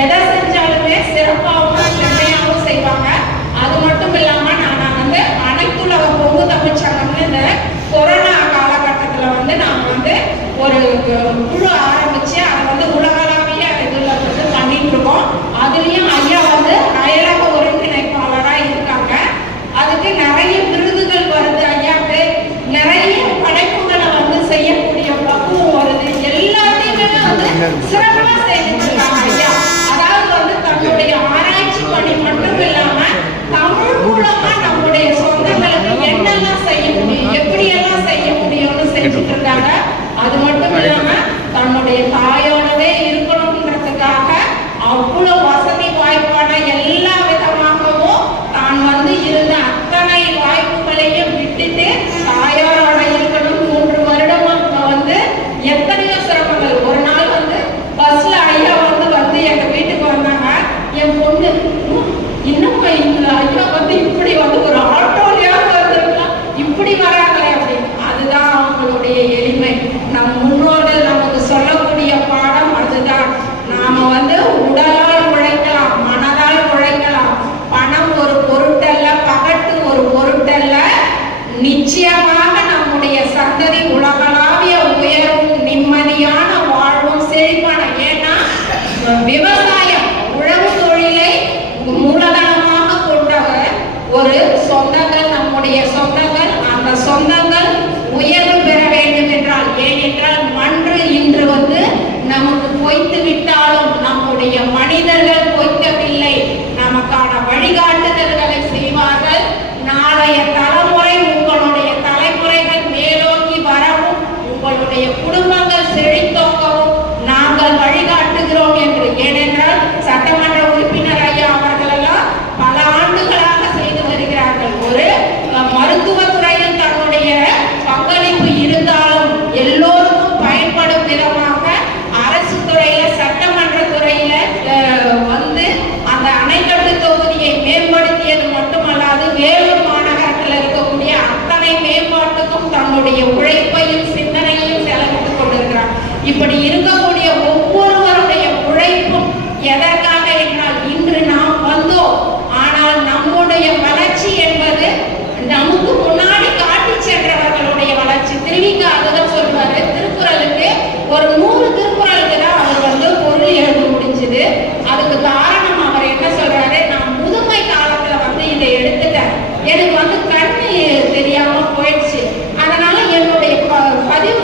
எதை செஞ்சாலுமே சிறப்பாகவும் செம்மையாகவும் செய்வாங்க. அது மட்டும் இல்லாம நான் வந்து அனைத்துலக பொங்கு தமிழ் சங்கம்னு இந்த கொரோனா காலகட்டத்தில் வந்து நாங்கள் வந்து ஒரு குழு ஆரம்பிச்சு அதை வந்து உலகளாவிய இதில் வந்து பண்ணிட்டு இருக்கோம். அதுலேயும் ஐயா வந்து அயலக ஒருங்கிணைப்பாளராக இருக்காங்க. அதுக்கு நிறைய விருதுகள் வருது. ஐயாவுக்கு நிறைய படைப்புகளை வந்து செய்யக்கூடிய பக்குவம் வருது. எல்லாத்தையுமே வந்து சிறப்பாக செய்துட்டு இருக்காங்க ஐயா. அதாவது வந்து தன்னுடைய ஆராய்ச்சி பணி மட்டும் இல்லாம தமிழ் மூலமா நம்முடைய சொந்தங்களுக்கு என்னெல்லாம் செய்ய முடியும், எப்படியெல்லாம் செய்ய முடியும்னு செஞ்சுட்டு இருக்காங்க. அது மட்டும் இல்லாம தன்னுடைய தாயோடவே இருக்கணும்ன்றதுக்காக அவ்வளவு வசதி வாய்ப்பான எல்லா விதமாகவும் தான் வந்து இருந்த அத்தனை வாய்ப்புகளையும் விட்டுட்டு தாயாரோட இருக்கணும். 3 வருடம் வந்து எத்தனையோ சிரமங்கள். ஒரு நாள் வந்து பஸ்ல ஐயா வந்து எங்க வீட்டுக்கு வந்தாங்க. என் பொண்ணு இன்னும் இந்த ஐயா வந்து இப்படி வந்து ஒரு ஆட்டோலையாவது வந்துருக்கலாம், இப்படி வராங்களே அப்படின்னு. அதுதான் அவங்களுடைய எளிமை. நம் முன்னோர்கள் நமக்கு சொல்லக்கூடிய பாடம் அதுதான். நாம வந்து உடலால் உழைக்கலாம், மனதால் உழைக்கலாம். பணம் ஒரு பொருட்டல்ல, பகட்டு ஒரு பொருட்டல்ல. நிச்சயமாக நம்முடைய சந்ததி உலகளாவிய உயர்வும் நிம்மதியான வாழ்வும் செழிப்பான. ஏன்னா விவசாயம் உழவு தொழிலை மூலதனமாக கொண்டவர் ஒரு சொந்தங்கள், நம்முடைய சொந்தங்கள். அந்த சொந்தங்கள் உயர்வு பெற வேண்டும் என்றால், ஏனென்றால் மன்று இன்று வந்து நமக்கு பொய்த்து விட்டாலும் நம்முடைய மனிதர்கள் பொய்க்கவில்லை. நமக்கான வழிகாட்டுதல்களை செய்வார்கள். நாளைய தலைமுறை, உங்களுடைய தலைமுறைகள் மேலோக்கி வரவும், உங்களுடைய குடும்பங்கள் செழித்தோக்கவும் நாங்கள் வழிகாட்டுகிறோம் என்று. ஏனென்றால் சட்டமன்ற உறுப்பினர் ஐயா அவர்கள் எல்லாம் பல ஆண்டுகளாக செய்து வருகிறார்கள். ஒரு மருத்துவத்துறையில் தன்னுடைய பங்களிப்பு இருந்தாலும் எல்லோருக்கும் பயன்படும் விதமாக அரசு துறையில, சட்டமன்ற துறையில வந்து அந்த அணைக்கட்டு தொகுதியை மேம்படுத்தியது மட்டுமல்லாது வேலூர் மாநகரத்தில் இருக்கக்கூடிய அத்தனை மேம்பாட்டுக்கும் தன்னுடைய உழைப்பையும் சிந்தனையையும் செலவிட்டுக் கொண்டிருக்கிறார். இப்படி இருக்க